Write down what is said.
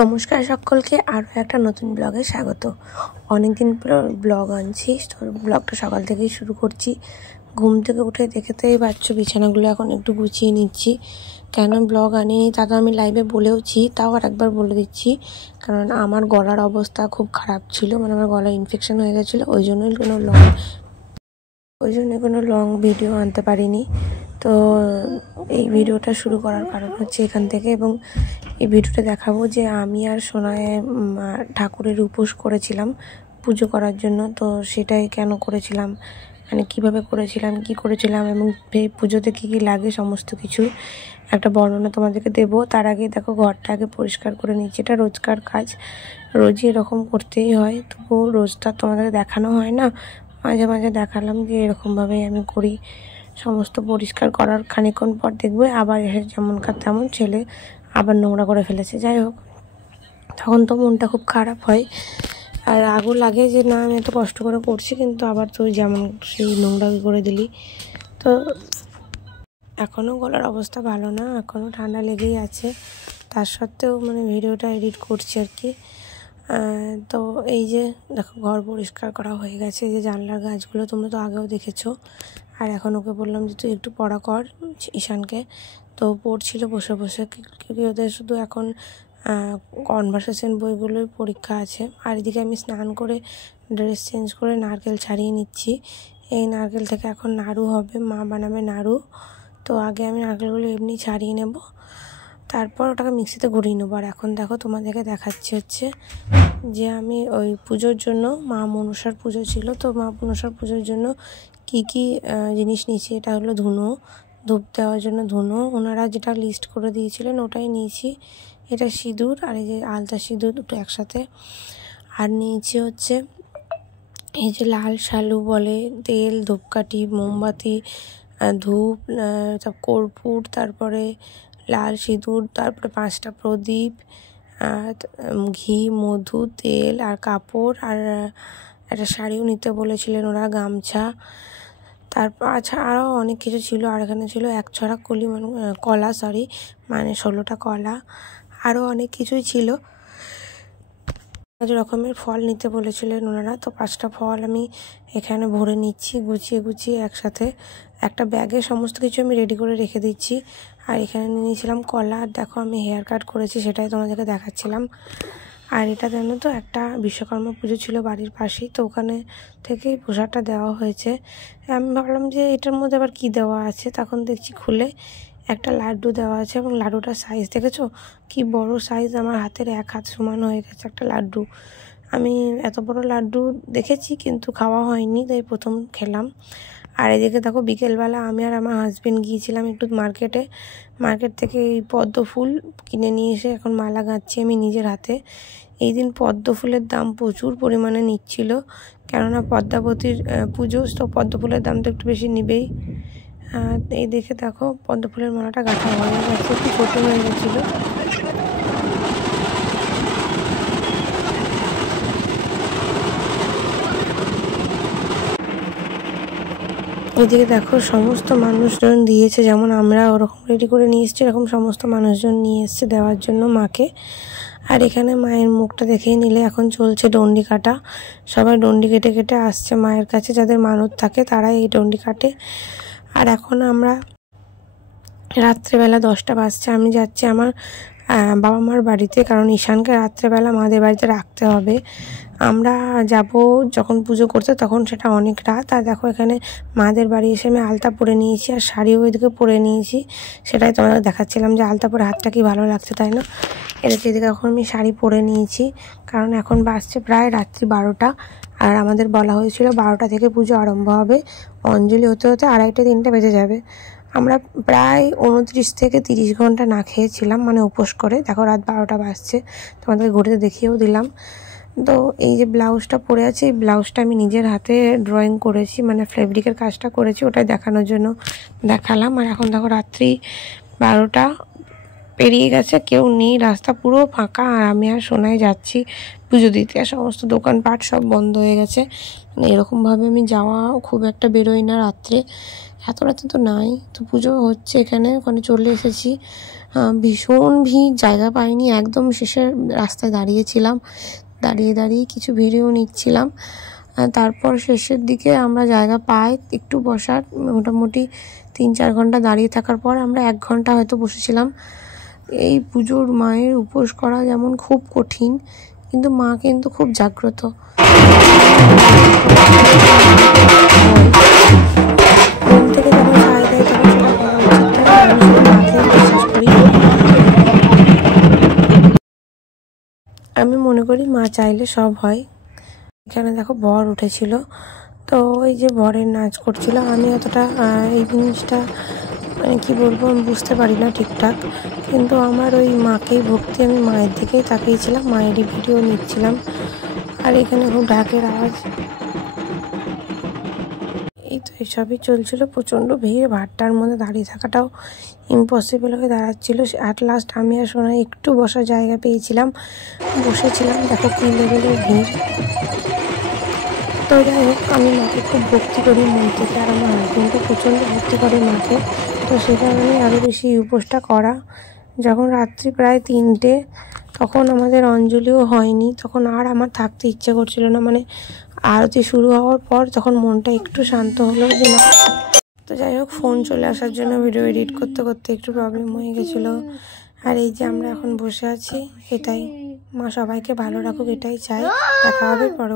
নমস্কার সকলকে, আরও একটা নতুন ব্লগে স্বাগত। অনেকদিন পর ব্লগ আনছি, তো ব্লগটা সকাল থেকেই শুরু করছি। ঘুম থেকে উঠে দেখতেই পাচ্ছ বিছানাগুলো এখন একটু গুছিয়ে নিচ্ছি। কেন ব্লগ আনিনি তা তো আমি লাইভে বলেওছি, তাও আর একবার বলে দিচ্ছি। কারণ আমার গলার অবস্থা খুব খারাপ ছিল, মানে আমার গলায় ইনফেকশন হয়ে গেছিলো, ওই জন্যই কোনো লং ভিডিও আনতে পারিনি। তো এই ভিডিওটা শুরু করার কারণ হচ্ছে এখান থেকে, এবং এই ভিডিওটা দেখাবো যে আমি আর সোনায় ঠাকুরের উপোস করেছিলাম পুজো করার জন্য। তো সেটাই কেন করেছিলাম, মানে কীভাবে করেছিলাম, কি করেছিলাম, এবং এই পুজোতে কী কী লাগে সমস্ত কিছু একটা বর্ণনা তোমাদেরকে দেবো। তার আগে দেখো ঘরটা আগে পরিষ্কার করে নিচ্ছি। এটা রোজকার কাজ, রোজই এরকম করতেই হয়, তবু রোজটা তোমাদেরকে দেখানো হয় না, মাঝে মাঝে দেখালাম যে এরকমভাবেই আমি করি। সমস্ত পরিষ্কার করার খানিকক্ষণ পর দেখবে আবার এসে যেমনকার তেমন ছেলে আবার নোংরা করে ফেলেছে। যাই হোক, তখন তো মনটা খুব খারাপ হয় আর রাগও লাগে যে না আমি এত কষ্ট করে করছি, কিন্তু আবার তুই যেমন সেই নোংরা করে দিলি। তো এখনও গলার অবস্থা ভালো না, এখনও ঠান্ডা লেগেই আছে, তার সত্ত্বেও মানে ভিডিওটা এডিট করছি আর কি। তো এই যে দেখো ঘর পরিষ্কার করা হয়ে গেছে, যে জানলার গাছগুলো তোমরা তো আগেও দেখেছো। আর এখন ওকে বললাম যে তুই একটু পড়া কর ঈশানকে, তো পড়ছিল বসে বসে, কি ওদের শুধু এখন কনভারসেশন বইগুলোর পরীক্ষা আছে। আর এদিকে আমি স্নান করে ড্রেস চেঞ্জ করে নারকেল ছাড়িয়ে নিচ্ছি। এই নারকেল থেকে এখন নাড়ু হবে, মা বানাবে নাড়ু। তো আগে আমি নারকেলগুলো এমনি ছাড়িয়ে নেব, তারপর ওটাকে মিক্সিতে ঘুরিয়ে নেবো। আর এখন দেখো তোমাদেরকে দেখাচ্ছি হচ্ছে যে আমি ওই পুজোর জন্য, মা মনসার পুজো ছিল, তো মা মনসার পুজোর জন্য কি কি জিনিস নিয়েছি। এটা হলো ধুনো, ধূপ দেওয়ার জন্য ধুনো, ওনারা যেটা লিস্ট করে দিয়েছিলেন ওটাই নিয়েছি। এটা সিঁদুর, আর এই যে আলতা সিঁদুর দুটো একসাথে। আর নিয়েছি হচ্ছে এই যে লাল শালু বলে, তেল, ধূপকাঠি, মোমবাতি, ধূপ, কর্পূর, তারপরে লাল সিঁদুর, তারপরে 5টা প্রদীপ, ঘি, মধু, তেল আর কাপড়, আর একটা শাড়িও নিতে বলেছিলেন ওরা, গামছা। তারপর আচ্ছা আরও অনেক কিছু ছিল। আর এখানে ছিল 1 ছড়া কলা, মানে 16টা কলা, আরও অনেক কিছুই ছিল। 5 রকমের ফল নিতে বলেছিলেন ওনারা, তো 5টা ফল আমি এখানে ভরে নিচ্ছি, গুছিয়ে একসাথে একটা ব্যাগে সমস্ত কিছু আমি রেডি করে রেখে দিচ্ছি। আর এখানে নিয়েছিলাম কলা, আর দেখো আমি হেয়ার কাট করেছি, সেটাই তোমাদেরকে দেখাচ্ছিলাম। আর এটা জানো তো একটা বিশ্বকর্মা পুজো ছিল বাড়ির পাশেই, তো ওখানে থেকেই প্রসাদটা দেওয়া হয়েছে। আমি ভাবলাম যে এটার মধ্যে আবার কি দেওয়া আছে, তখন দেখছি খুলে একটা লাড্ডু দেওয়া আছে, এবং লাড্ডুটার সাইজ দেখেছো কি বড় সাইজ, আমার হাতের 1 হাত সমান হয়ে গেছে একটা লাড্ডু। আমি এত বড় লাড্ডু দেখেছি কিন্তু খাওয়া হয়নি, তাই প্রথম খেলাম। আর এদিকে দেখো বিকেলবেলা আমি আর আমার হাজবেন্ড গিয়েছিলাম একটু মার্কেট থেকে এই পদ্ম ফুল কিনে নিয়ে এসে এখন মালা গাঁথছি আমি নিজের হাতে। এই দিন পদ্ম ফুলের দাম প্রচুর পরিমাণে নিচ্ছিল, কেননা পদ্মাবতীর পুজো, তো পদ্ম ফুলের দাম তো একটু বেশি নিবেই। এই দেখে দেখো পদ্ম ফুলের মালাটা গাঁথা হয়ে গেছে, একটু ছোটো হয়ে গেছিলো। এদিকে দেখো সমস্ত মানুষজন দিয়েছে, যেমন আমরা ওরকম রেডি করে নিয়ে এসেছি, এরকম সমস্ত মানুষজন নিয়ে এসছে দেওয়ার জন্য মাকে। আর এখানে মায়ের মুখটা দেখেই নিলে এখন চলছে ডন্ডি কাটা, সবাই ডন্ডি কেটে কেটে আসছে মায়ের কাছে, যাদের মানত থাকে তারাই এই ডন্ডি কাটে। আর এখন আমরা রাত্রেবেলা 10টা বাজছে, আমি যাচ্ছি আমার বাবা মার বাড়িতে, কারণ ঈশানকে রাত্রেবেলা মাদের বাড়িতে রাখতে হবে। আমরা যাব যখন পুজো করতে, তখন সেটা অনেক রাত। আর দেখো এখানে মাদের বাড়ি এসে আমি আলতা পরে নিয়েছি, আর শাড়িও এদিকে পরে নিয়েছি, সেটাই তোমাদের দেখাচ্ছিলাম যে আলতা পরে হাতটা কি ভালো লাগছে, তাই না? এদিকে এখন আমি শাড়ি পরে নিয়েছি, কারণ এখন বাজছে প্রায় রাত্রি 12টা। আর আমাদের বলা হয়েছিল 12টা থেকে পুজো আরম্ভ হবে, অঞ্জলি হতে হতে 2:30-3টা বেজে যাবে। আমরা প্রায় 29 থেকে 30 ঘন্টা না খেয়েছিলাম, মানে উপোস করে। দেখো রাত 12টা বাজছে, তোমাদের ঘুরে দেখিয়েও দিলাম। তো এই যে ব্লাউজটা পরে আছে, এই ব্লাউজটা আমি নিজের হাতে ড্রয়িং করেছি, মানে ফেব্রিকের কাজটা করেছি, ওটাই দেখানোর জন্য দেখালাম। আর এখন দেখো রাত্রি 12টা পেরিয়ে গেছে, কেউ নেই, রাস্তা পুরো ফাঁকা। আর আমি আর সোনাই যাচ্ছি পুজো দিতে, আর সমস্ত দোকানপাট সব বন্ধ হয়ে গেছে। মানে এরকমভাবে আমি যাওয়া খুব একটা বেরোই না রাত্রে, এত রাতে তো নাই, তো পুজো হচ্ছে এখানে, ওখানে চলে এসেছি। ভীষণ ভিড়, জায়গা পাইনি, একদম শেষে রাস্তায় দাঁড়িয়েছিলাম, দাঁড়িয়ে দাঁড়িয়ে কিছু ভিডিও নিচ্ছিলাম। তারপর শেষের দিকে আমরা জায়গা পাই একটু বসার, মোটামুটি 3-4 ঘন্টা দাঁড়িয়ে থাকার পর আমরা 1 ঘন্টা হয়তো বসেছিলাম। এই পুজোর মায়ের উপোস করা যেমন খুব কঠিন, কিন্তু মা কিন্তু খুব জাগ্রত। মন থেকে যখন সায় দেয় তখন সেটা করা উচিত, তাই আমি শুধু মাকে বিশ্বাস করি। আমি মনে করি মা চাইলে সব হয়। এখানে দেখো বর উঠেছিল, তো ওই যে বরের নাচ করছিল, আমি অতটা এই জিনিসটা মানে কি বলবো আমি বুঝতে পারি না ঠিকঠাক, কিন্তু আমার ওই মাকেই ভক্তি, আমি মায়ের দিকেই তাকিয়েছিলাম, মায়েরই ভিডিও নিচ্ছিলাম। আর এখানে খুব ঢাকের আওয়াজ, এই তো এসবই চলছিল। প্রচণ্ড ভিড়, ভাটটার মধ্যে দাঁড়িয়ে থাকাটাও ইম্পসিবল হয়ে দাঁড়াচ্ছিল। অ্যাট লাস্ট আমি আর সোনাই একটু বসার জায়গা পেয়েছিলাম, বসেছিলাম। দেখো কী লেভেলের ভিড়। তো যাই হোক, আমি মাকে খুব ভক্তি করি মন থেকে, আর আমার হাজবেন্ডও প্রচণ্ড ভক্তি করে মাকে, তো সে কারণে আরও বেশি উপোসটা করা। যখন রাত্রি প্রায় 3টে, তখন আমাদের অঞ্জলিও হয়নি, তখন আর আমার থাকতে ইচ্ছে করছিল না, মানে আরতি শুরু হওয়ার পর তখন মনটা একটু শান্ত হলো যে না। তো যাই হোক, ফোন চলে আসার জন্য ভিডিও এডিট করতে করতে একটু প্রবলেম হয়ে গেছিলো। আর এই যে আমরা এখন বসে আছি, এটাই, মা সবাইকে ভালো রাখুক, এটাই চাই। দেখা হবে পরে।